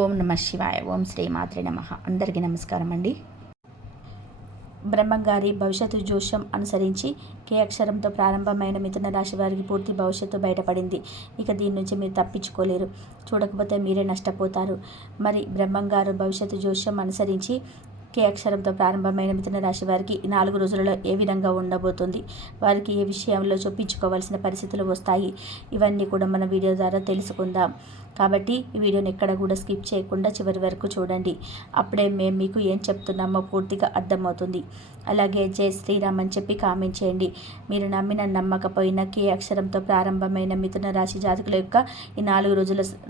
ఓం నమ శివాయ. ఓం శ్రీ మాత్రే నమః. అందరికీ నమస్కారం అండి. బ్రహ్మంగారి భవిష్యత్తు జోష్యం అనుసరించి కే అక్షరంతో ప్రారంభమైన మిథున రాశి వారికి పూర్తి భవిష్యత్తు బయటపడింది. ఇక దీని నుంచి మీరు తప్పించుకోలేరు. చూడకపోతే మీరే నష్టపోతారు. మరి బ్రహ్మంగారు భవిష్యత్తు జోష్యం అనుసరించి కే అక్షరంతో ప్రారంభమైన మిథున రాశి వారికి 4 రోజులలో ఏ విధంగా ఉండబోతుంది, వారికి ఏ విషయంలో చొప్పించుకోవాల్సిన పరిస్థితులు వస్తాయి, ఇవన్నీ కూడా మన వీడియో ద్వారా తెలుసుకుందాం. కాబట్టి ఈ వీడియోని ఎక్కడ కూడా స్కిప్ చేయకుండా చివరి వరకు చూడండి. అప్పుడే మేము మీకు ఏం చెప్తున్నామో పూర్తిగా అర్థమవుతుంది. అలాగే జై శ్రీరామ్ అని చెప్పి కామెంట్ చేయండి. మీరు నమ్మిన నమ్మకపోయినా కే అక్షరంతో ప్రారంభమైన మిథున రాశి జాతకుల యొక్క ఈ 4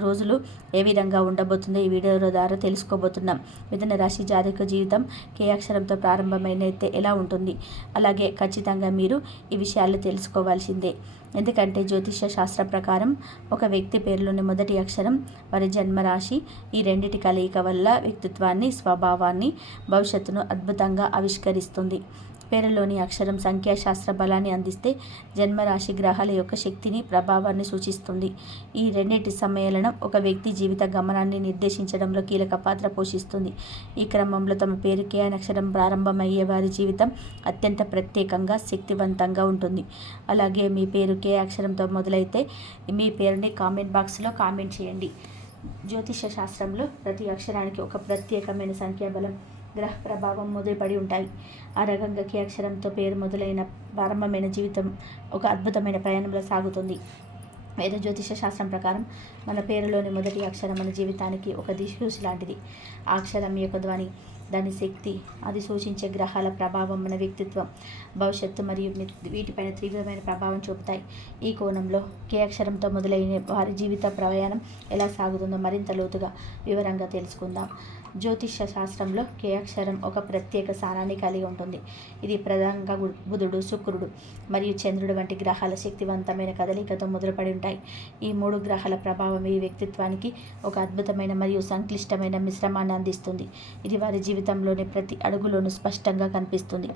రోజులు ఏ విధంగా ఉండబోతుందో ఈ వీడియో ద్వారా తెలుసుకోబోతున్నాం. మిథున రాశి జాతక జీవితం కే అక్షరంతో ప్రారంభమైన అయితే ఎలా ఉంటుంది, అలాగే ఖచ్చితంగా మీరు ఈ విషయాలు తెలుసుకోవాల్సిందే. ఎందుకంటే జ్యోతిష శాస్త్రం ప్రకారం ఒక వ్యక్తి పేరులోని మొదటి అక్షరం వారి జన్మరాశి, ఈ రెండిటి కలయిక వల్ల వ్యక్తిత్వాన్ని, స్వభావాన్ని, భవిష్యత్తును అద్భుతంగా ఆవిష్కరిస్తుంది. పేరులోని అక్షరం సంఖ్యాశాస్త్ర బలాన్ని అందిస్తే జన్మరాశి గ్రహాల యొక్క శక్తిని, ప్రభావాన్ని సూచిస్తుంది. ఈ రెండింటి సమ్మేళనం ఒక వ్యక్తి జీవిత గమనాన్ని నిర్దేశించడంలో కీలక పాత్ర పోషిస్తుంది. ఈ క్రమంలో తమ పేరు కే అనే అక్షరం ప్రారంభమయ్యే వారి జీవితం అత్యంత ప్రత్యేకంగా, శక్తివంతంగా ఉంటుంది. అలాగే మీ పేరు కే అక్షరంతో మొదలైతే మీ పేరుని కామెంట్ బాక్స్లో కామెంట్ చేయండి. జ్యోతిష శాస్త్రంలో ప్రతి అక్షరానికి ఒక ప్రత్యేకమైన సంఖ్యాబలం, గ్రహ ప్రభావం మొదలుపడి ఉంటాయి. ఆ రకంగా కే అక్షరంతో పేరు మొదలైన ప్రారంభమైన జీవితం ఒక అద్భుతమైన ప్రయాణంలో సాగుతుంది. వేద జ్యోతిష శాస్త్రం ప్రకారం మన పేరులోని మొదటి అక్షరం మన జీవితానికి ఒక దిశూసి లాంటిది. ఆ అక్షరం యొక్క ధ్వని, దాని శక్తి, అది సూచించే గ్రహాల ప్రభావం మన వ్యక్తిత్వం, భవిష్యత్తు మరియు వీటిపైన తీవ్రమైన ప్రభావం చూపుతాయి. ఈ కోణంలో కే అక్షరంతో మొదలైన వారి జీవిత ప్రయాణం ఎలా సాగుతుందో మరింత లోతుగా వివరంగా తెలుసుకుందాం. జ్యోతిష శాస్త్రంలో కే అక్షరం ఒక ప్రత్యేక స్థానాన్ని కలిగి ఉంటుంది. ఇది ప్రధానంగా బుధుడు, శుక్రుడు మరియు చంద్రుడు వంటి గ్రహాల శక్తివంతమైన కదలికతో మొదలుపడి ఉంటాయి. ఈ 3 గ్రహాల ప్రభావం ఈ వ్యక్తిత్వానికి ఒక అద్భుతమైన మరియు సంక్లిష్టమైన మిశ్రమాన్ని అందిస్తుంది. ఇది వారి జీవితంలోని ప్రతి అడుగులోనూ స్పష్టంగా కనిపిస్తుంది.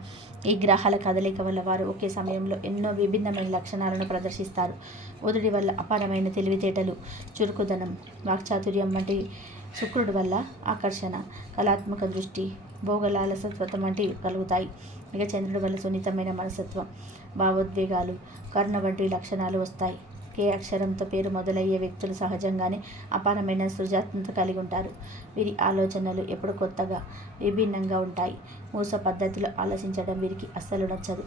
ఈ గ్రహాల కదలిక వల్ల వారు ఒకే సమయంలో ఎన్నో విభిన్నమైన లక్షణాలను ప్రదర్శిస్తారు. బుధుడి వల్ల అపారమైన తెలివితేటలు, చురుకుదనం, వాక్చాతుర్యం వంటి, శుక్రుడి వల్ల ఆకర్షణ, కళాత్మక దృష్టి, భోగలాలసత్వం వంటివి కలుగుతాయి. ఇక చంద్రుడి వల్ల సున్నితమైన మనస్తత్వం, భావోద్వేగాలు, కరుణ వంటి లక్షణాలు వస్తాయి. కే అక్షరంతో పేరు మొదలయ్యే వ్యక్తులు సహజంగానే అపారమైన సృజనాత్మకత కలిగి ఉంటారు. వీరి ఆలోచనలు ఎప్పుడు కొత్తగా, విభిన్నంగా ఉంటాయి. మూస పద్ధతిలో ఆలోచించడం వీరికి అస్సలు నచ్చదు.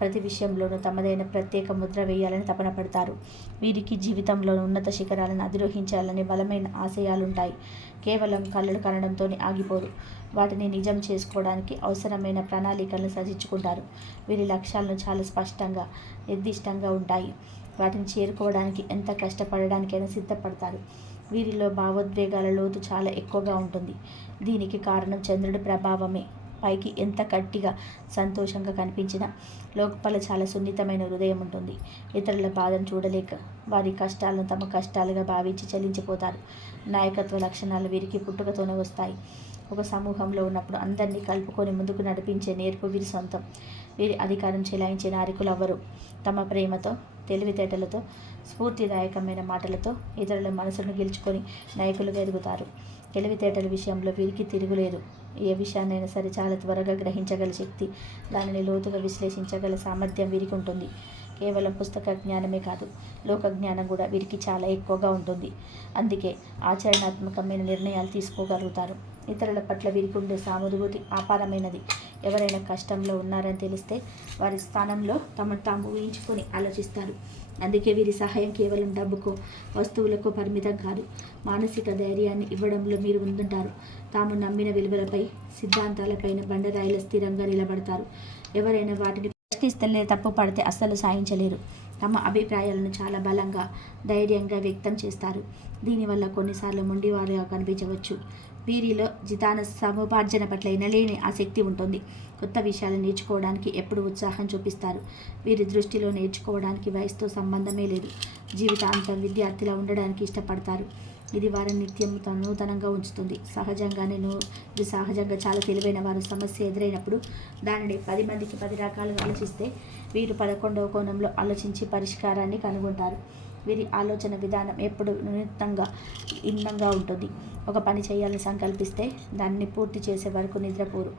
ప్రతి విషయంలోనూ తమదైన ప్రత్యేక ముద్ర వేయాలని తపన పడతారు. వీరికి జీవితంలో ఉన్నత శిఖరాలను అధిరోహించాలని బలమైన ఆశయాలుంటాయి. కేవలం కలలు కనడంతోనే ఆగిపోరు. వాటిని నిజం చేసుకోవడానికి అవసరమైన ప్రణాళికలను సృష్టించుకుంటారు. వీరి లక్ష్యాలను చాలా స్పష్టంగా, నిర్దిష్టంగా ఉంటాయి. వాటిని చేరుకోవడానికి ఎంత కష్టపడడానికైనా సిద్ధపడతారు. వీరిలో భావోద్వేగాల లోతు చాలా ఎక్కువగా ఉంటుంది. దీనికి కారణం చంద్రుడి ప్రభావమే. పైకి ఎంత గట్టిగా, సంతోషంగా కనిపించినా లోపల చాలా సున్నితమైన హృదయం ఉంటుంది. ఇతరుల బాధను చూడలేక వారి కష్టాలను తమ కష్టాలుగా భావించి చలించిపోతారు. నాయకత్వ లక్షణాలు వీరికి పుట్టుకతోనే వస్తాయి. ఒక సమూహంలో ఉన్నప్పుడు అందరినీ కలుపుకొని ముందుకు నడిపించే నేర్పు వీరి సొంతం. వీరి అధికారం చెలాయించే నాయకులు అవ్వరు. తమ ప్రేమతో, తెలివితేటలతో, స్ఫూర్తిదాయకమైన మాటలతో ఇతరుల మనసును గెలుచుకొని నాయకులుగా ఎదుగుతారు. తెలివితేటల విషయంలో వీరికి తిరుగులేదు. ఏ విషయాన్నైనా సరే చాలా త్వరగా గ్రహించగల శక్తి, దానిని లోతుగా విశ్లేషించగల సామర్థ్యం వీరికి ఉంటుంది. కేవలం పుస్తక జ్ఞానమే కాదు, లోక జ్ఞానం కూడా వీరికి చాలా ఎక్కువగా ఉంటుంది. అందుకే ఆచరణాత్మకమైన నిర్ణయాలు తీసుకోగలుగుతారు. ఇతరుల పట్ల వీరికి ఉండే సానుభూతి అపారమైనది. ఎవరైనా కష్టంలో ఉన్నారని తెలిస్తే వారి స్థానంలో తమను తాము ఊహించుకొని ఆలోచిస్తారు. అందుకే వీరి సహాయం కేవలం డబ్బుకో, వస్తువులకు పరిమితం కాదు. మానసిక ధైర్యాన్ని ఇవ్వడంలో మీరు ముందుంటారు. తాము నమ్మిన విలువలపై, సిద్ధాంతాలపైన బండరాయిల స్థిరంగా నిలబడతారు. ఎవరైనా వాటిని ప్రశ్నిస్తలే తప్పు పడితే అస్సలు సాయించలేరు. తమ అభిప్రాయాలను చాలా బలంగా, ధైర్యంగా వ్యక్తం చేస్తారు. దీనివల్ల కొన్నిసార్లు మొండివారుగా కనిపించవచ్చు. వీరిలో జితాన సముపార్జన పట్ల ఎనలేని ఆసక్తి ఉంటుంది. కొత్త విషయాలు నేర్చుకోవడానికి ఎప్పుడు ఉత్సాహం చూపిస్తారు. వీరి దృష్టిలో నేర్చుకోవడానికి వయసుతో సంబంధమే లేదు. జీవితాంతం విద్యార్థిలా ఉండడానికి ఇష్టపడతారు. ఇది వారిని నిత్యం నూతనంగా ఉంచుతుంది. సహజంగా చాలా తెలివైన వారు సమస్య ఎదురైనప్పుడు దానిని 10 మందికి 10 రకాలుగా ఆలోచిస్తే వీరు 11వ కోణంలో ఆలోచించి పరిష్కారాన్ని కనుగొంటారు. వీరి ఆలోచన విధానం ఎప్పుడు వినూత్నంగా, ఇందంగా ఉంటుంది. ఒక పని చేయాలని సంకల్పిస్తే దాన్ని పూర్తి చేసే వరకు నిద్రపోరు.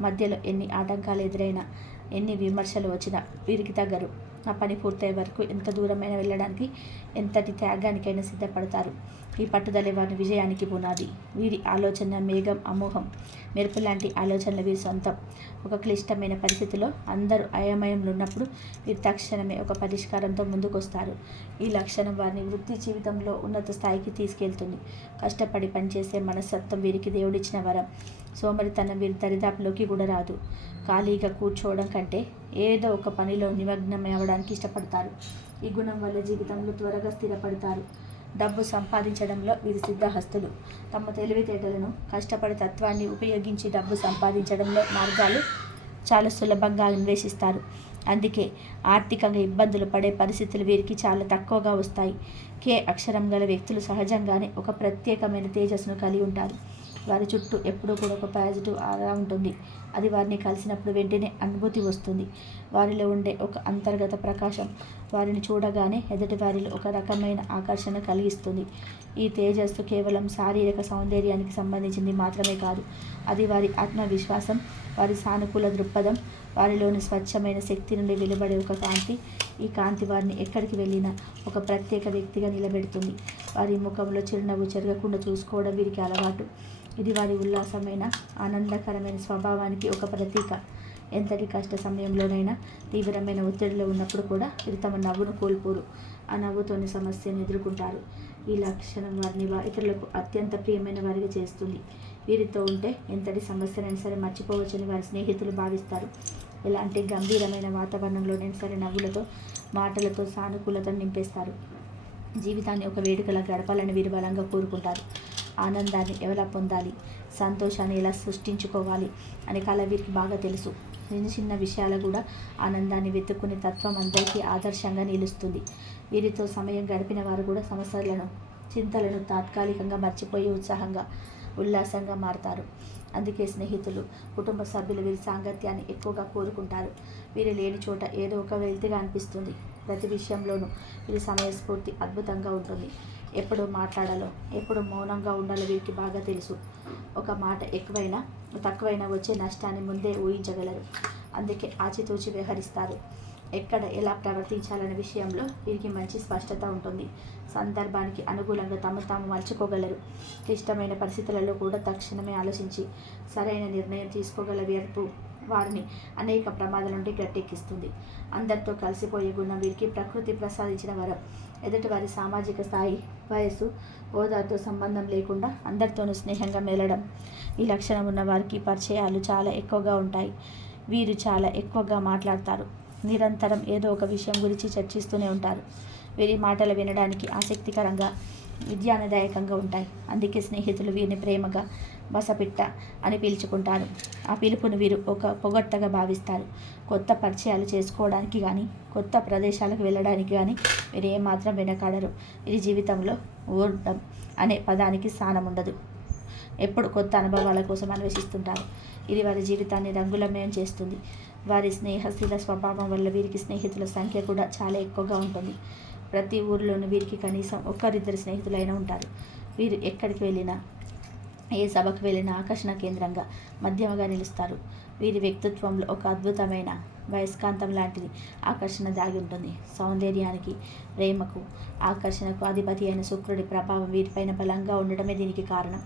మధ్యలో ఎన్ని ఆటంకాలు ఎదురైనా, ఎన్ని విమర్శలు వచ్చినా వీరికి తగ్గరు. ఆ పని పూర్తయ్యే వరకు ఎంత దూరమైనా వెళ్ళడానికి, ఎంతటి త్యాగానికైనా సిద్ధపడతారు. ఈ పట్టుదలే వారి విజయానికి పునాది. వీరి ఆలోచన మేఘం అమోఘం, మెరుపు లాంటి ఆలోచనలు వీరి సొంతం. ఒక క్లిష్టమైన పరిస్థితిలో అందరూ అయోమయంలో ఉన్నప్పుడు వీరు తక్షణమే ఒక పరిష్కారంతో ముందుకొస్తారు. ఈ లక్షణం వారిని వృత్తి జీవితంలో ఉన్నత స్థాయికి తీసుకెళ్తుంది. కష్టపడి పనిచేసే మనస్తత్వం వీరికి దేవుడిచ్చిన వరం. సోమరితనం వీరి దరిదాపులోకి కూడా రాదు. ఖాళీగా కూర్చోవడం కంటే ఏదో ఒక పనిలో నిమగ్నం అవ్వడానికి ఇష్టపడతారు. ఈ గుణం వల్ల జీవితంలో త్వరగా స్థిరపడతారు. డబ్బు సంపాదించడంలో వీరు సిద్ధహస్తులు. తమ తెలివితేటలను, కష్టపడి తత్వాన్ని ఉపయోగించి డబ్బు సంపాదించడంలో మార్గాలు చాలా సులభంగా అన్వేషిస్తారు. అందుకే ఆర్థికంగా ఇబ్బందులు పడే పరిస్థితులు వీరికి చాలా తక్కువగా వస్తాయి. కే అక్షరం గల వ్యక్తులు సహజంగానే ఒక ప్రత్యేకమైన తేజస్సును కలిగి ఉంటారు. వారి చుట్టూ ఎప్పుడూ కూడా ఒక పాజిటివ్ ఆరా ఉంటుంది. అది వారిని కలిసినప్పుడు వెంటనే అనుభూతి వస్తుంది. వారిలో ఉండే ఒక అంతర్గత ప్రకాశం వారిని చూడగానే ఎదుటి వారిలో ఒక రకమైన ఆకర్షణ కలిగిస్తుంది. ఈ తేజస్సు కేవలం శారీరక సౌందర్యానికి సంబంధించింది మాత్రమే కాదు. అది వారి ఆత్మవిశ్వాసం, వారి సానుకూల దృక్పథం, వారిలోని స్వచ్ఛమైన శక్తి నుండి వెలువడే ఒక కాంతి. ఈ కాంతి వారిని ఎక్కడికి వెళ్ళినా ఒక ప్రత్యేక వ్యక్తిగా నిలబెడుతుంది. వారి ముఖంలో చిరునవ్వు చెరగకుండా చూసుకోవడం వీరికి అలవాటు. ఇది వారి ఉల్లాసమైన, ఆనందకరమైన స్వభావానికి ఒక ప్రతీక. ఎంతటి కష్ట సమయంలోనైనా, తీవ్రమైన ఒత్తిడిలో ఉన్నప్పుడు కూడా వీరు తమ నవ్వును కోల్పోరు. ఆ నవ్వుతోని సమస్యను ఎదుర్కొంటారు. ఈ లక్షణం వారిని ఇతరులకు అత్యంత ప్రియమైన వారిగా చేస్తుంది. వీరితో ఉంటే ఎంతటి సమస్యనైనా సరే మర్చిపోవచ్చని వారి స్నేహితులు భావిస్తారు. ఎలాంటి గంభీరమైన వాతావరణంలోనైనా సరే నవ్వులతో, మాటలతో సానుకూలతను నింపేస్తారు. జీవితాన్ని ఒక వేడుకలా గడపాలని వీరు బలంగా కోరుకుంటారు. ఆనందాన్ని ఎలా పొందాలి, సంతోషాన్ని ఎలా సృష్టించుకోవాలి అనే కళ వీరికి బాగా తెలుసు. చిన్న చిన్న విషయాలు కూడా ఆనందాన్ని వెతుక్కునే తత్వం అందరికీ ఆదర్శంగా నిలుస్తుంది. వీరితో సమయం గడిపిన వారు కూడా సమస్యలను, చింతలను తాత్కాలికంగా మర్చిపోయి ఉత్సాహంగా, ఉల్లాసంగా మారతారు. అందుకే స్నేహితులు, కుటుంబ సభ్యులు వీరి సాంగత్యాన్ని ఎక్కువగా కోరుకుంటారు. వీరు లేని చోట ఏదో ఒక వెలితిగా అనిపిస్తుంది. ప్రతి విషయంలోనూ వీరి సమయస్ఫూర్తి అద్భుతంగా ఉంటుంది. ఎప్పుడు మాట్లాడాలో, ఎప్పుడు మౌనంగా ఉండాలో వీరికి బాగా తెలుసు. ఒక మాట ఎక్కువైనా తక్కువైనా వచ్చే నష్టాన్ని ముందే ఊహించగలరు. అందుకే ఆచితూచి వ్యవహరిస్తారు. ఎక్కడ ఎలా ప్రవర్తించాలనే విషయంలో వీరికి మంచి స్పష్టత ఉంటుంది. సందర్భానికి అనుకూలంగా తాము మలుచుకోగలరు. క్లిష్టమైన పరిస్థితులలో కూడా తక్షణమే ఆలోచించి సరైన నిర్ణయం తీసుకోగల వీర్పు వారిని అనేక ప్రమాదాల నుండి గట్టెక్కిస్తుంది. అందరితో కలిసిపోయే గుణం వీరికి ప్రకృతి ప్రసాదించిన వరం. ఎదుటి వారి సామాజిక స్థాయి, వయస్సు, హోదాతో సంబంధం లేకుండా అందరితోనూ స్నేహంగా మెలడం. ఈ లక్షణం ఉన్న వారికి పరిచయాలు చాలా ఎక్కువగా ఉంటాయి. వీరు చాలా ఎక్కువగా మాట్లాడతారు. నిరంతరం ఏదో ఒక విషయం గురించి చర్చిస్తూనే ఉంటారు. వీరి మాటలు వినడానికి ఆసక్తికరంగా, విద్యానదాయకంగా ఉంటాయి. అందుకే స్నేహితులు వీరిని ప్రేమగా బసపిట్ట అని పిలుచుకుంటారు. ఆ పిలుపును వీరు ఒక పొగడ్తగా భావిస్తారు. కొత్త పరిచయాలు చేసుకోవడానికి కానీ, కొత్త ప్రదేశాలకు వెళ్ళడానికి కానీ వీరు ఏమాత్రం వెనకాడరు. వీరి జీవితంలో ఓర్డం అనే పదానికి స్థానం ఉండదు. ఎప్పుడు కొత్త అనుభవాల కోసం అన్వేషిస్తుంటారు. ఇది వారి జీవితాన్ని రంగులమయం చేస్తుంది. వారి స్నేహశీల స్వభావం వల్ల వీరికి స్నేహితుల సంఖ్య కూడా చాలా ఎక్కువగా ఉంటుంది. ప్రతి ఊరిలోనూ వీరికి కనీసం ఒక్కరిద్దరు స్నేహితులైనా ఉంటారు. వీరు ఎక్కడికి వెళ్ళినా, ఏ సభకు వెళ్ళినా ఆకర్షణ కేంద్రంగా, మధ్యమగా నిలుస్తారు. వీరి వ్యక్తిత్వంలో ఒక అద్భుతమైన వయస్కాంతం లాంటిది ఆకర్షణ దాగి ఉంటుంది. సౌందర్యానికి, ప్రేమకు, ఆకర్షణకు అధిపతి అయిన శుక్రుడి ప్రభావం వీరిపైన బలంగా ఉండడమే దీనికి కారణం.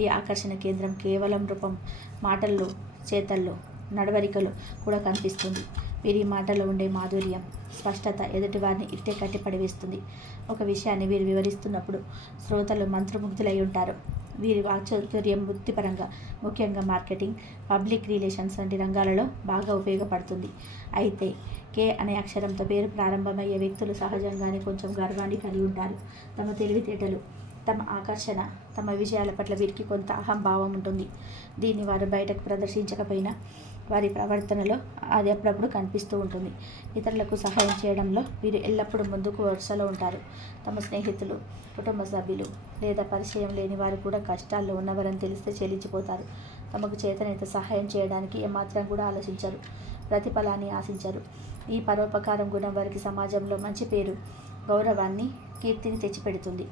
ఈ ఆకర్షణ కేంద్రం కేవలం రూపం, మాటల్లో, చేతల్లో, నడవడికలో కూడా కనిపిస్తుంది. వీరి మాటలో ఉండే మాధుర్యం, స్పష్టత ఎదుటివారిని ఇట్టే కట్టిపడివేస్తుంది. ఒక విషయాన్ని వీరు వివరిస్తున్నప్పుడు శ్రోతలు మంత్రముగ్ధులై ఉంటారు. వీరి వాక్చాతుర్యం వృత్తిపరంగా, ముఖ్యంగా మార్కెటింగ్, పబ్లిక్ రిలేషన్స్ వంటి రంగాలలో బాగా ఉపయోగపడుతుంది. అయితే కే అనే అక్షరంతో పేరు ప్రారంభమయ్యే వ్యక్తులు సహజంగానే కొంచెం గర్వాన్ని కలిగి ఉంటారు. తమ తెలివితేటలు, తమ ఆకర్షణ, తమ విజయాల పట్ల వీరికి కొంత అహంభావం ఉంటుంది. దీన్ని వారు బయటకు ప్రదర్శించకపోయినా వారి ప్రవర్తనలో అది అప్పుడప్పుడు కనిపిస్తూ ఉంటుంది. ఇతరులకు సహాయం చేయడంలో వీరు ఎల్లప్పుడూ ముందుకు వరుసలో ఉంటారు. తమ స్నేహితులు, కుటుంబ సభ్యులు లేదా పరిచయం లేని వారు కూడా కష్టాల్లో ఉన్నవారని తెలిస్తే చెల్లించిపోతారు. తమకు చేతనైతే సహాయం చేయడానికి ఏమాత్రం కూడా ఆలోచించరు. ప్రతిఫలాన్ని ఆశించరు. ఈ పరోపకారం గుణం వారికి సమాజంలో మంచి పేరు, గౌరవాన్ని, కీర్తిని తెచ్చిపెడుతుంది.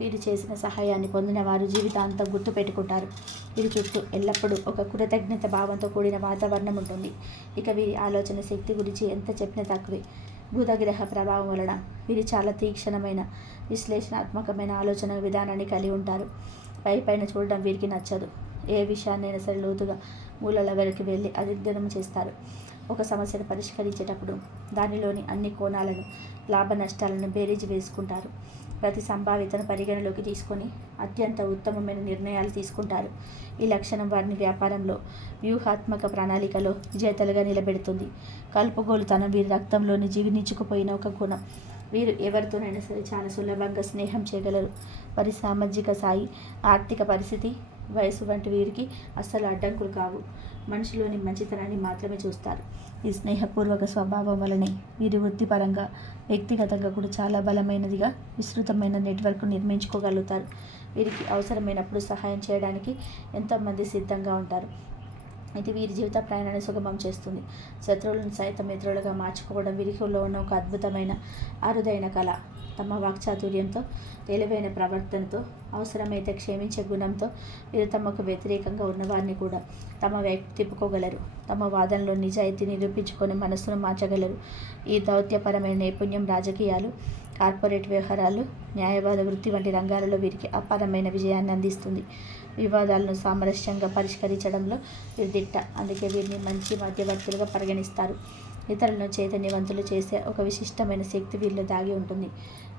వీరు చేసిన సహాయాన్ని పొందిన వారు జీవితాంతం గుర్తుపెట్టుకుంటారు. వీరి చుట్టూ ఎల్లప్పుడూ ఒక కృతజ్ఞత భావంతో కూడిన వాతావరణం ఉంటుంది. ఇక వీరి ఆలోచన శక్తి గురించి ఎంత చెప్పినా తక్కువే. బుధగ్రహ ప్రభావం వలన వీరు చాలా తీక్షణమైన విశ్లేషణాత్మకమైన ఆలోచన విధానాన్ని కలిగి ఉంటారు. పైన చూడడం వీరికి నచ్చదు. ఏ విషయాన్నైనా సరే లోతుగా మూలాల వరకు వెళ్ళి అధ్యయనం చేస్తారు. ఒక సమస్యను పరిష్కరించేటప్పుడు దానిలోని అన్ని కోణాలను, లాభ నష్టాలను బేరీజు వేసుకుంటారు. ప్రతి సంభావ్యతను పరిగణలోకి తీసుకొని అత్యంత ఉత్తమమైన నిర్ణయాలు తీసుకుంటారు. ఈ లక్షణం వారిని వ్యాపారంలో వ్యూహాత్మక ప్రణాళికలో విజేతలుగా నిలబెడుతుంది. కలుపుగోలుతనం వీరి రక్తంలోని జీర్ణించుకుపోయిన ఒక గుణం. వీరు ఎవరితోనైనా సరే చాలా సులభంగా స్నేహం చేయగలరు. వారి సామాజిక స్థాయి, ఆర్థిక పరిస్థితి, వయసు వంటి వీరికి అస్సలు అడ్డంకులు కావు. మనిషిలోని మంచితనాన్ని మాత్రమే చూస్తారు. ఈ స్నేహపూర్వక స్వభావం వలనే వీరు వృత్తిపరంగా, వ్యక్తిగతంగా కూడా చాలా బలమైనదిగా విస్తృతమైన నెట్వర్క్ నిర్మించుకోగలుగుతారు. వీరికి అవసరమైనప్పుడు సహాయం చేయడానికి ఎంతోమంది సిద్ధంగా ఉంటారు. ఇది వీరి జీవిత ప్రయాణాన్ని సుగమం చేస్తుంది. శత్రువులను సైతం మిత్రులుగా మార్చుకోవడం వీరిలో ఉన్న ఒక అద్భుతమైన అరుదైన కళ. తమ వాక్చాతుర్యంతో, తెలివైన ప్రవర్తనతో, అవసరమైతే క్షమించే గుణంతో వీరు తమకు వ్యతిరేకంగా ఉన్నవారిని కూడా తమ వైపు తిప్పుకోగలరు. తమ వాదనలో నిజాయితీ నిరూపించుకొని మనస్సును మార్చగలరు. ఈ దౌత్యపరమైన నైపుణ్యం రాజకీయాలు, కార్పొరేట్ వ్యవహారాలు, న్యాయవాద వృత్తి వంటి రంగాలలో వీరికి అపారమైన విజయాన్ని అందిస్తుంది. వివాదాలను సామరస్యంగా పరిష్కరించడంలో వీరు దిట్ట. అందుకే వీరిని మంచి మధ్యవర్తులుగా పరిగణిస్తారు. ఇతరులను చైతన్యవంతులు చేసే ఒక విశిష్టమైన శక్తి వీరిలో దాగి ఉంటుంది.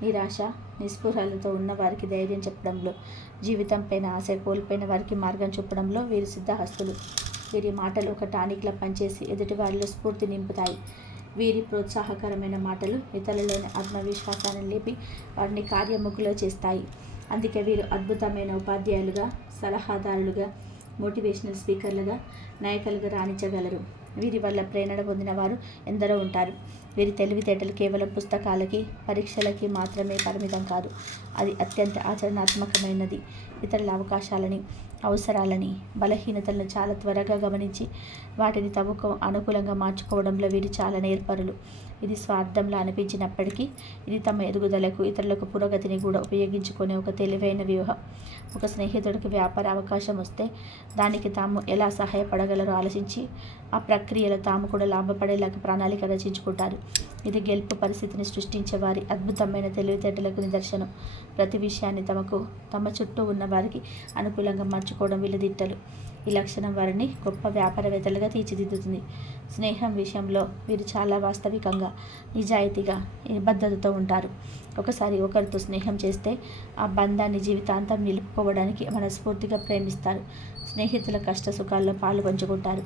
నిరాశ, నిస్పృహలతో ఉన్న వారికి ధైర్యం చెప్పడంలో, జీవితంపైన ఆశ కోల్పోయిన వారికి మార్గం చూపడంలో వీరు సిద్ధహస్తులు. వీరి మాటలు ఒక టానిక్లా పనిచేసి ఎదుటి వారిలో స్ఫూర్తి నింపుతాయి. వీరి ప్రోత్సాహకరమైన మాటలు ఇతరులలోని ఆత్మవిశ్వాసాన్ని లేపి వారిని కార్యముఖులో చేస్తాయి. అందుకే వీరు అద్భుతమైన ఉపాధ్యాయులుగా, సలహాదారులుగా, మోటివేషనల్ స్పీకర్లుగా, నాయకులుగా రాణించగలరు. వీరి వల్ల ప్రేరణ పొందిన వారు ఎందరో ఉంటారు. వీరి తెలివితేటలు కేవలం పుస్తకాలకి, పరీక్షలకి మాత్రమే పరిమితం కాదు. అది అత్యంత ఆచరణాత్మకమైనది. ఇతరుల అవకాశాలని, అవసరాలని, బలహీనతలను చాలా త్వరగా గమనించి వాటిని తమకు అనుకూలంగా మార్చుకోవడంలో వీరు చాలా నేర్పరులు. ఇది స్వార్థంలా అనిపించినప్పటికీ ఇది తమ ఎదుగుదలకు, ఇతరులకు పురోగతిని కూడా ఉపయోగించుకునే ఒక తెలివైన వ్యూహం. ఒక స్నేహితుడికి వ్యాపార అవకాశం వస్తే దానికి తాము ఎలా సహాయపడగలరో ఆలోచించి ఆ ప్రక్రియలో తాము కూడా లాభపడేలాగా ప్రణాళిక రచించుకుంటారు. ఇది గెలుపు పరిస్థితిని సృష్టించే వారి అద్భుతమైన తెలివితేటలకు నిదర్శనం. ప్రతి విషయాన్ని తమ చుట్టూ ఉన్న వారికి అనుకూలంగా మార్చుకోవడం వీళ్ళ దిట్టలు. ఈ లక్షణం వారిని గొప్ప వ్యాపారవేత్తలుగా తీర్చిదిద్దుతుంది. స్నేహం విషయంలో వీరు చాలా వాస్తవికంగా, నిజాయితీగా, నిబద్ధతతో ఉంటారు. ఒకసారి ఒకరితో స్నేహం చేస్తే ఆ బంధాన్ని జీవితాంతం నిలుపుకోవడానికి మనస్ఫూర్తిగా ప్రేమిస్తారు. స్నేహితుల కష్ట సుఖాల్లో పాలు పంచుకుంటారు.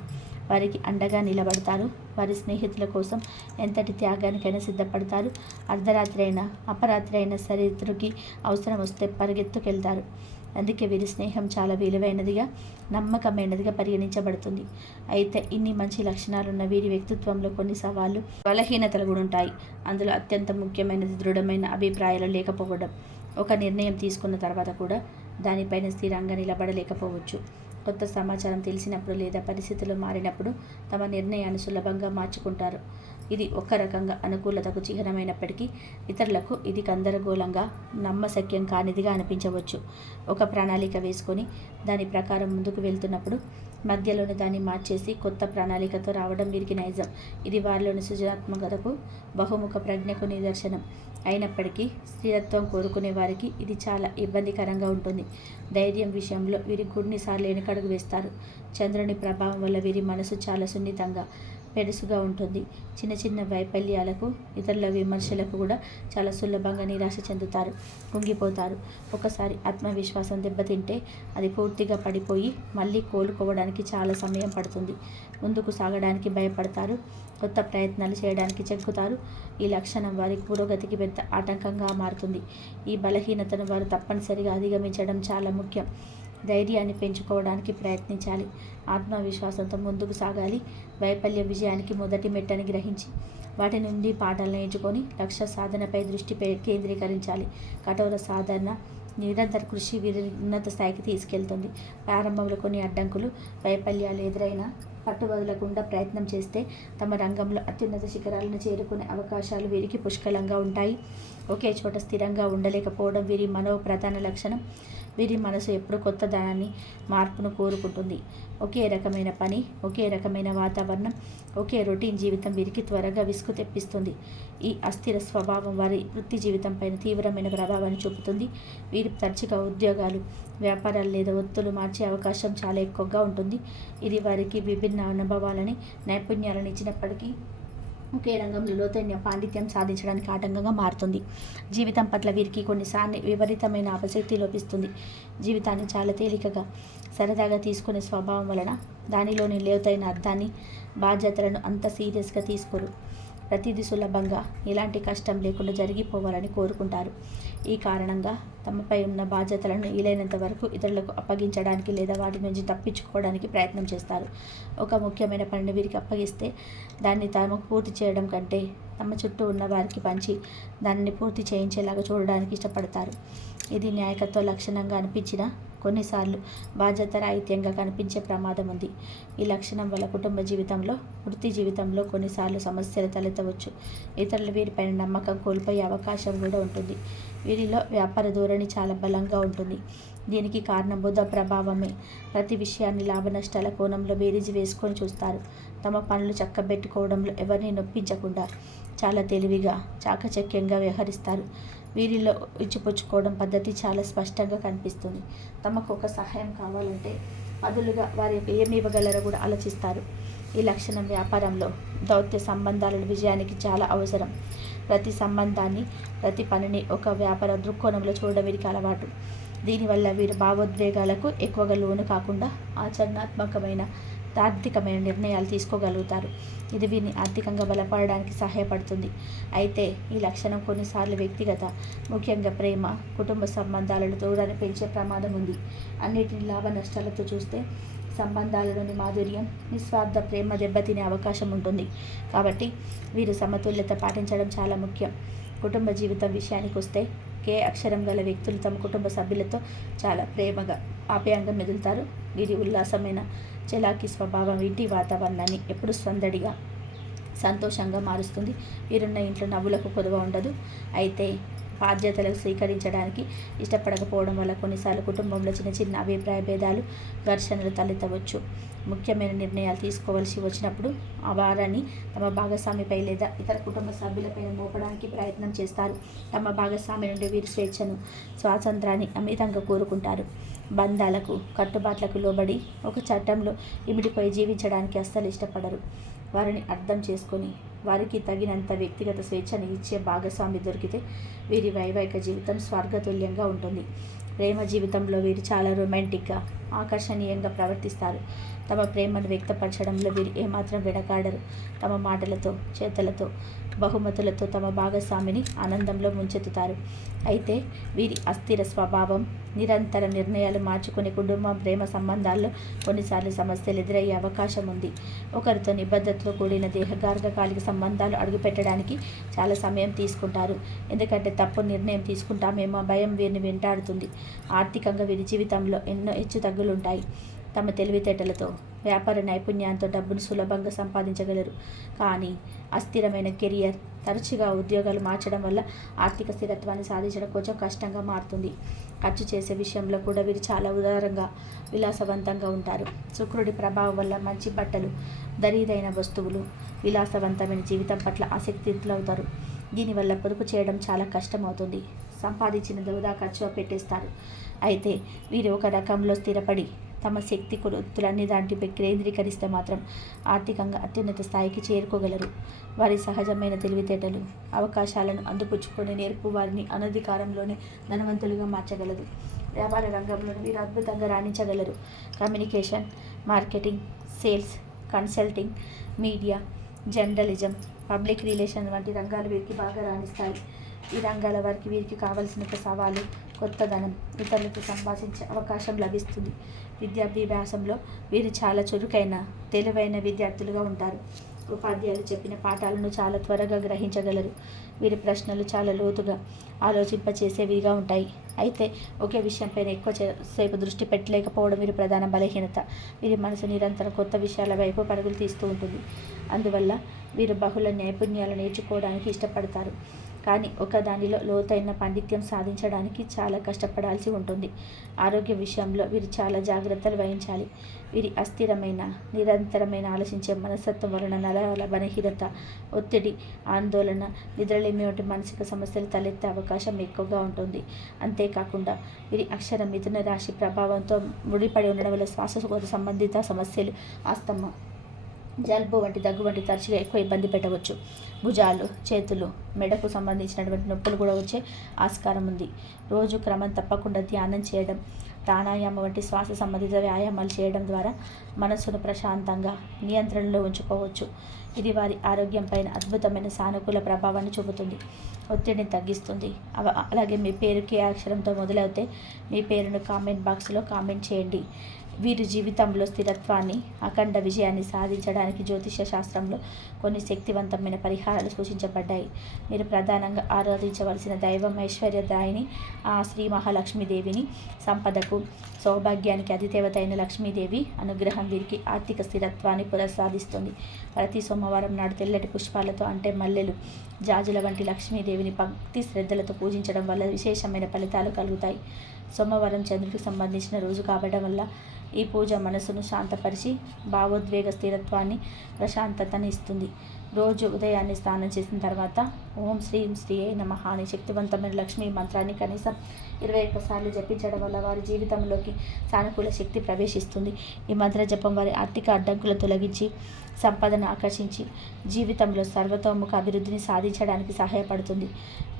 వారికి అండగా నిలబడతారు. వారి స్నేహితుల కోసం ఎంతటి త్యాగానికైనా సిద్ధపడతారు. అర్ధరాత్రి అయినా, అపరాత్రి అయినా సరే ఇతరుకి అవసరం వస్తే పరిగెత్తుకెళ్తారు. అందుకే వీరి స్నేహం చాలా విలువైనదిగా, నమ్మకమైనదిగా పరిగణించబడుతుంది. అయితే ఇన్ని మంచి లక్షణాలున్న వీరి వ్యక్తిత్వంలో కొన్ని సవాళ్ళు, బలహీనతలు కూడా ఉంటాయి. అందులో అత్యంత ముఖ్యమైనది దృఢమైన అభిప్రాయాలు లేకపోవడం. ఒక నిర్ణయం తీసుకున్న తర్వాత కూడా దానిపైన స్థిరంగా నిలబడలేకపోవచ్చు. కొత్త సమాచారం తెలిసినప్పుడు లేదా పరిస్థితులు మారినప్పుడు తమ నిర్ణయాన్ని సులభంగా మార్చుకుంటారు. ఇది ఒక రకంగా అనుకూలతకు చిహ్నమైనప్పటికీ ఇతరులకు ఇది గందరగోళంగా, నమ్మశక్యం కానిదిగా అనిపించవచ్చు. ఒక ప్రణాళిక వేసుకొని దాని ప్రకారం ముందుకు వెళ్తున్నప్పుడు మధ్యలోనే దాన్ని మార్చేసి కొత్త ప్రణాళికతో రావడం వీరికి నైజం. ఇది వారిలోని సృజనాత్మకతకు, బహుముఖ ప్రజ్ఞకు నిదర్శనం. అయినప్పటికీ స్థిరత్వం కోరుకునే వారికి ఇది చాలా ఇబ్బందికరంగా ఉంటుంది. ధైర్యం విషయంలో వీరి కొన్నిసార్లు వెనుకడుగు వేస్తారు. చంద్రుని ప్రభావం వల్ల వీరి మనసు చాలా సున్నితంగా, పెరుసుగా ఉంటుంది. చిన్న చిన్న వైఫల్యాలకు, ఇతరుల విమర్శలకు కూడా చాలా సులభంగా నిరాశ చెందుతారు, కుంగిపోతారు. ఒకసారి ఆత్మవిశ్వాసం దెబ్బతింటే అది పూర్తిగా పడిపోయి మళ్ళీ కోలుకోవడానికి చాలా సమయం పడుతుంది. ముందుకు సాగడానికి భయపడతారు. కొత్త ప్రయత్నాలు చేయడానికి చెక్కుతారు. ఈ లక్షణం వారి పురోగతికి పెద్ద ఆటంకంగా మారుతుంది. ఈ బలహీనతను వారు తప్పనిసరిగా అధిగమించడం చాలా ముఖ్యం. ధైర్యాన్ని పెంచుకోవడానికి ప్రయత్నించాలి. ఆత్మవిశ్వాసంతో ముందుకు సాగాలి. వైఫల్య విజయానికి మొదటి మెట్టని గ్రహించి వాటి నుండి పాఠాలను నేర్చుకొని లక్ష్య సాధనపై దృష్టి కేంద్రీకరించాలి. కఠోర సాధన, నిరంతర కృషి వీరిని ఉన్నత స్థాయికి తీసుకెళ్తుంది. ప్రారంభంలో కొన్ని అడ్డంకులు, వైఫల్యాలు ఎదురైనా పట్టువదలకుండా ప్రయత్నం చేస్తే తమ రంగంలో అత్యున్నత శిఖరాలను చేరుకునే అవకాశాలు వీరికి పుష్కలంగా ఉంటాయి. ఒకే చోట స్థిరంగా ఉండలేకపోవడం వీరి ప్రధాన లక్షణం. వీరి మనసు ఎప్పుడు కొత్త దానాన్ని, మార్పును కోరుకుంటుంది. ఒకే రకమైన పని, ఒకే రకమైన వాతావరణం, ఒకే రొటీన్ జీవితం వీరికి త్వరగా విసుగు తెప్పిస్తుంది. ఈ అస్థిర స్వభావం వారి వృత్తి జీవితంపైన తీవ్రమైన ప్రభావాన్ని చూపుతుంది. వీరు తరచుగా ఉద్యోగాలు, వ్యాపారాలు లేదా ఒత్తులు మార్చే అవకాశం చాలా ఎక్కువగా ఉంటుంది. ఇది వారికి విభిన్న అనుభవాలని, నైపుణ్యాలను ఇచ్చినప్పటికీ ఒకే రంగంలో లోతైన పాండిత్యం సాధించడానికి ఆటంకంగా మారుతుంది. జీవితం పట్ల వీరికి కొన్నిసార్లు విపరీతమైన ఆసక్తి లోపిస్తుంది. జీవితాన్ని చాలా తేలికగా, సరదాగా తీసుకునే స్వభావం వలన దానిలోని లోతైన అర్థాన్ని, బాధ్యతలను అంత సీరియస్గా తీసుకోరు. ప్రతిదీ సులభంగా, ఎలాంటి కష్టం లేకుండా జరిగిపోవాలని కోరుకుంటారు. ఈ కారణంగా తమపై ఉన్న బాధ్యతలను వీలైనంత వరకు ఇతరులకు అప్పగించడానికి లేదా వాటి నుంచి తప్పించుకోవడానికి ప్రయత్నం చేస్తారు. ఒక ముఖ్యమైన పనిని వీరికి అప్పగిస్తే దాన్ని తమకు పూర్తి చేయడం కంటే తమ చుట్టూ ఉన్న వారికి పంచి దానిని పూర్తి చేయించేలాగా చూడడానికి ఇష్టపడతారు. ఇది నాయకత్వ లక్షణంగా అనిపించినా కొన్నిసార్లు బాధ్యతారాహిత్యంగా కనిపించే ప్రమాదం ఉంది. ఈ లక్షణం వల్ల కుటుంబ జీవితంలో, వృత్తి జీవితంలో కొన్నిసార్లు సమస్యలు తలెత్తవచ్చు. ఇతరులు వీరిపైన నమ్మకం కోల్పోయే అవకాశం కూడా ఉంటుంది. వీరిలో వ్యాపార ధోరణి చాలా బలంగా ఉంటుంది. దీనికి కారణం బుధ ప్రభావమే. ప్రతి విషయాన్ని లాభ నష్టాల కోణంలో బేరీజు వేసుకొని చూస్తారు. తమ పనులు చక్కబెట్టుకోవడంలో ఎవరిని నొప్పించకుండా చాలా తెలివిగా, చాకచక్యంగా వ్యవహరిస్తారు. వీరిలో ఇచ్చిపుచ్చుకోవడం పద్ధతి చాలా స్పష్టంగా కనిపిస్తుంది. తమకు ఒక సహాయం కావాలంటే బదులుగా వారి ఏమి ఇవ్వగలరో కూడా ఆలోచిస్తారు. ఈ లక్షణం వ్యాపారంలో, దౌత్య సంబంధాల విజయానికి చాలా అవసరం. ప్రతి సంబంధాన్ని, ప్రతి పనిని ఒక వ్యాపార దృక్కోణంలో చూడడం వీరికి అలవాటు. దీనివల్ల వీరు భావోద్వేగాలకు ఎక్కువగా లోను కాకుండా ఆచరణాత్మకమైన, ఆర్థికమైన నిర్ణయాలు తీసుకోగలుగుతారు. ఇది వీరిని ఆర్థికంగా బలపడడానికి సహాయపడుతుంది. అయితే ఈ లక్షణం కొన్నిసార్లు వ్యక్తిగత, ముఖ్యంగా ప్రేమ, కుటుంబ సంబంధాలను దూరాన్ని పెంచే ప్రమాదం ఉంది. అన్నిటిని లాభ నష్టాలతో చూస్తే సంబంధాలలోని మాధుర్యం, నిస్వార్థ ప్రేమ దెబ్బతినే అవకాశం ఉంటుంది. కాబట్టి వీరు సమతుల్యత పాటించడం చాలా ముఖ్యం. కుటుంబ జీవితం విషయానికి వస్తే కే అక్షరం గల వ్యక్తులు తమ కుటుంబ సభ్యులతో చాలా ప్రేమగా, ఆప్యాయంగా మెదులుతారు. వీరి ఉల్లాసమైన, చలాకీ స్వభావం ఇంటి వాతావరణాన్ని ఎప్పుడు సందడిగా, సంతోషంగా మారుస్తుంది. వీరున్న ఇంట్లో నవ్వులకు కొదువ ఉండదు. అయితే బాధ్యతలకు స్వీకరించడానికి ఇష్టపడకపోవడం వల్ల కొన్నిసార్లు కుటుంబంలో చిన్న చిన్న అభిప్రాయ భేదాలు, ఘర్షణలు తలెత్తవచ్చు. ముఖ్యమైన నిర్ణయాలు తీసుకోవాల్సి వచ్చినప్పుడు ఆ భారాన్ని తమ భాగస్వామిపై లేదా ఇతర కుటుంబ సభ్యులపై మోపడానికి ప్రయత్నం చేస్తారు. తమ భాగస్వామి నుండి వీరు స్వేచ్ఛను, స్వాతంత్రాన్ని అమితంగా కోరుకుంటారు. బంధాలకు, కట్టుబాట్లకు లోబడి ఒక చట్టంలో ఇమిడిపోయి జీవించడానికి అస్సలు ఇష్టపడరు. వారిని అర్థం చేసుకొని వారికి తగినంత వ్యక్తిగత స్వేచ్ఛను ఇచ్చే భాగస్వామి దొరికితే వీరి వైవాహిక జీవితం స్వర్గతుల్యంగా ఉంటుంది. ప్రేమ జీవితంలో వీరు చాలా రొమాంటిక్గా, ఆకర్షణీయంగా ప్రవర్తిస్తారు. తమ ప్రేమను వ్యక్తపరచడంలో వీరు ఏమాత్రం వెనకాడరు. తమ మాటలతో, చేతలతో, బహుమతులతో తమ భాగస్వామిని ఆనందంలో ముంచెత్తుతారు. అయితే వీరి అస్థిర స్వభావం, నిరంతర నిర్ణయాలు మార్చుకునే కుటుంబం, ప్రేమ సంబంధాల్లో కొన్నిసార్లు సమస్యలు ఎదురయ్యే అవకాశం ఉంది. ఒకరితో నిబద్ధతతో కూడిన దీర్ఘకాలిక సంబంధాలు అడుగుపెట్టడానికి చాలా సమయం తీసుకుంటారు. ఎందుకంటే తప్పు నిర్ణయం తీసుకుంటామేమో భయం వీరిని వెంటాడుతుంది. ఆర్థికంగా వీరి జీవితంలో ఎన్నో హెచ్చుతగ్గులుంటాయి. తమ తెలివితేటలతో, వ్యాపార నైపుణ్యంతో డబ్బును సులభంగా సంపాదించగలరు. కానీ అస్థిరమైన కెరియర్, తరచుగా ఉద్యోగాలు మార్చడం వల్ల ఆర్థిక స్థిరత్వాన్ని సాధించడం కొంచెం కష్టంగా మారుతుంది. ఖర్చు చేసే విషయంలో కూడా వీరు చాలా ఉదారంగా, విలాసవంతంగా ఉంటారు. శుక్రుడి ప్రభావం వల్ల మంచి బట్టలు, ఖరీదైన వస్తువులు, విలాసవంతమైన జీవితం పట్ల ఆసక్తితులవుతారు. దీనివల్ల పొదుపు చేయడం చాలా కష్టమవుతుంది. సంపాదించిన వృధా ఖర్చు పెట్టేస్తారు. అయితే వీరు ఒక రకంలో స్థిరపడి తమ శక్తి కొలుతులన్నీ దాంటిపై కేంద్రీకరిస్తే మాత్రం ఆర్థికంగా అత్యున్నత స్థాయికి చేరుకోగలరు. వారి సహజమైన తెలివితేటలు, అవకాశాలను అందిపుచ్చుకొని నేర్పు వారిని అనధికారంలోనే ధనవంతులుగా మార్చగలదు. వ్యాపార రంగంలో వీరు అద్భుతంగా రాణించగలరు. Communication, marketing, sales, consulting, media, journalism, public relation వంటి రంగాలు వీరికి బాగా రాణిస్తాయి. ఈ రంగాల వారికి వీరికి కావలసినంత సవాలు, కొత్తదనం, ఇతరులతో సంభాషించే అవకాశం లభిస్తుంది. విద్యాభ్యాసంలో వీరు చాలా చురుకైన, తెలివైన విద్యార్థులుగా ఉంటారు. ఉపాధ్యాయులు చెప్పిన పాఠాలను చాలా త్వరగా గ్రహించగలరు. వీరి ప్రశ్నలు చాలా లోతుగా ఆలోచింపచేసేవిగా ఉంటాయి. అయితే ఒకే విషయంపైన ఎక్కువ సేపు దృష్టి పెట్టలేకపోవడం వీరి ప్రధాన బలహీనత. వీరి మనసు నిరంతరం కొత్త విషయాల వైపు పరుగులు తీస్తూ ఉంటుంది. అందువల్ల వీరు బహుళ నైపుణ్యాలు నేర్చుకోవడానికి ఇష్టపడతారు. కానీ ఒకదానిలో లోతైన పాండిత్యం సాధించడానికి చాలా కష్టపడాల్సి ఉంటుంది. ఆరోగ్య విషయంలో వీరు చాలా జాగ్రత్తలు వహించాలి. వీరి అస్థిరమైన, నిరంతరమైన ఆలోచించే మనస్తత్వం వలన నరాల బలహీనత, ఒత్తిడి, ఆందోళన, నిద్రలేమి వంటి మానసిక సమస్యలు తలెత్తే అవకాశం ఎక్కువగా ఉంటుంది. అంతేకాకుండా వీరి అక్షరం మిథున రాశి ప్రభావంతో ముడిపడి ఉండడం వల్ల శ్వాసకోశ సంబంధిత సమస్యలు, ఆస్తమా, జలుబు వంటి దగ్గు వంటి తరచుగా ఎక్కువ ఇబ్బంది పెట్టవచ్చు. భుజాలు, చేతులు, మెడకు సంబంధించినటువంటి నొప్పులు కూడా వచ్చే ఆస్కారం ఉంది. రోజు క్రమం తప్పకుండా ధ్యానం చేయడం, ప్రాణాయామం వంటి శ్వాస సంబంధిత వ్యాయామాలు చేయడం ద్వారా మనసును ప్రశాంతంగా నియంత్రణలో ఉంచుకోవచ్చు. ఇది వారి ఆరోగ్యం పైన అద్భుతమైన సానుకూల ప్రభావాన్ని చూపుతుంది. ఒత్తిడిని తగ్గిస్తుంది. అలాగే మీ పేరు కే అక్షరంతో మొదలవుతే మీ పేరును కామెంట్ బాక్స్లో కామెంట్ చేయండి. వీరి జీవితంలో స్థిరత్వాన్ని, అఖండ విజయాన్ని సాధించడానికి జ్యోతిష శాస్త్రంలో కొన్ని శక్తివంతమైన పరిహారాలు సూచించబడ్డాయి. మీరు ప్రధానంగా ఆరాధించవలసిన దైవం ఐశ్వర్యదాయిని ఆ శ్రీ మహాలక్ష్మీదేవిని. సంపదకు, సౌభాగ్యానికి అధిదేవత అయిన లక్ష్మీదేవి అనుగ్రహం వీరికి ఆర్థిక స్థిరత్వాన్ని ప్రసాదిస్తుంది. ప్రతి సోమవారం నాడు తెల్లటి పుష్పాలతో అంటే మల్లెలు, జాజుల వంటి లక్ష్మీదేవిని భక్తి శ్రద్ధలతో పూజించడం వల్ల విశేషమైన ఫలితాలు కలుగుతాయి. సోమవారం చంద్రుడికి సంబంధించిన రోజు కావడం వల్ల ఈ పూజ మనసును శాంతపరిచి భావోద్వేగ స్థిరత్వాన్ని, ప్రశాంతతని ఇస్తుంది. రోజు ఉదయాన్నే స్నానం చేసిన తర్వాత ఓం శ్రీం శ్రీయే నమః అనే శక్తివంతమైన లక్ష్మీ మంత్రాన్ని కనీసం 21 సార్లు జపించడం వల్ల వారి జీవితంలోకి సానుకూల శక్తి ప్రవేశిస్తుంది. ఈ మంత్ర జపం వారి ఆర్థిక అడ్డంకులను తొలగించి, సంపదను ఆకర్షించి, జీవితంలో సర్వతోముఖ అభివృద్ధిని సాధించడానికి సహాయపడుతుంది.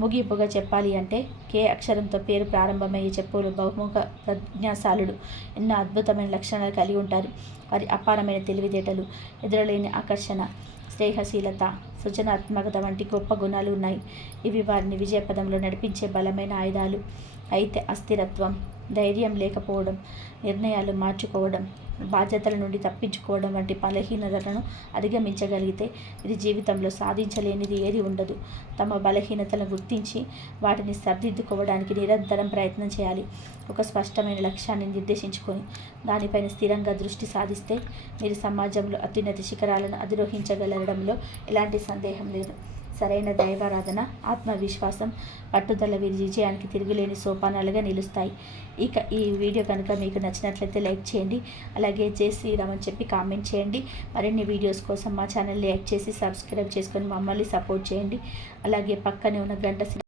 ముగింపుగా చెప్పాలి అంటే కే అక్షరంతో పేరు ప్రారంభమయ్యే చెప్పులు బహుముఖ ప్రజ్ఞాశాలుడు. ఎన్నో అద్భుతమైన లక్షణాలు కలిగి ఉంటారు. వారి అపారమైన తెలివితేటలు, ఎదురలేని ఆకర్షణ, స్నేహశీలత, సృజనాత్మకత వంటి గొప్ప గుణాలు ఉన్నాయి. ఇవి వారిని విజయపదంలో నడిపించే బలమైన ఆయుధాలు. అయితే అస్థిరత్వం, ధైర్యం లేకపోవడం, నిర్ణయాలు మార్చుకోవడం, బాధ్యతల నుండి తప్పించుకోవడం వంటి బలహీనతలను అధిగమించగలిగితే ఇది జీవితంలో సాధించలేనిది ఏది ఉండదు. తమ బలహీనతలను గుర్తించి వాటిని సరిదిద్దుకోవడానికి నిరంతరం ప్రయత్నం చేయాలి. ఒక స్పష్టమైన లక్ష్యాన్ని నిర్దేశించుకొని దానిపైన స్థిరంగా దృష్టి సాధిస్తే మీరు సమాజంలో అత్యున్నత శిఖరాలను అధిరోహించగలగడంలో ఎలాంటి సందేహం లేదు. సరైన దైవారాధన, ఆత్మవిశ్వాసం, పట్టుదల వీరి విజయానికి తిరుగులేని సోపానాలుగా నిలుస్తాయి. ఇక ఈ వీడియో కనుక మీకు నచ్చినట్లయితే లైక్ చేయండి. అలాగే జై శ్రీరామ్ అని చెప్పి కామెంట్ చేయండి. మరిన్ని వీడియోస్ కోసం మా ఛానల్ లైక్ చేసి సబ్స్క్రైబ్ చేసుకొని మమ్మల్ని సపోర్ట్ చేయండి. అలాగే పక్కనే ఉన్న గంట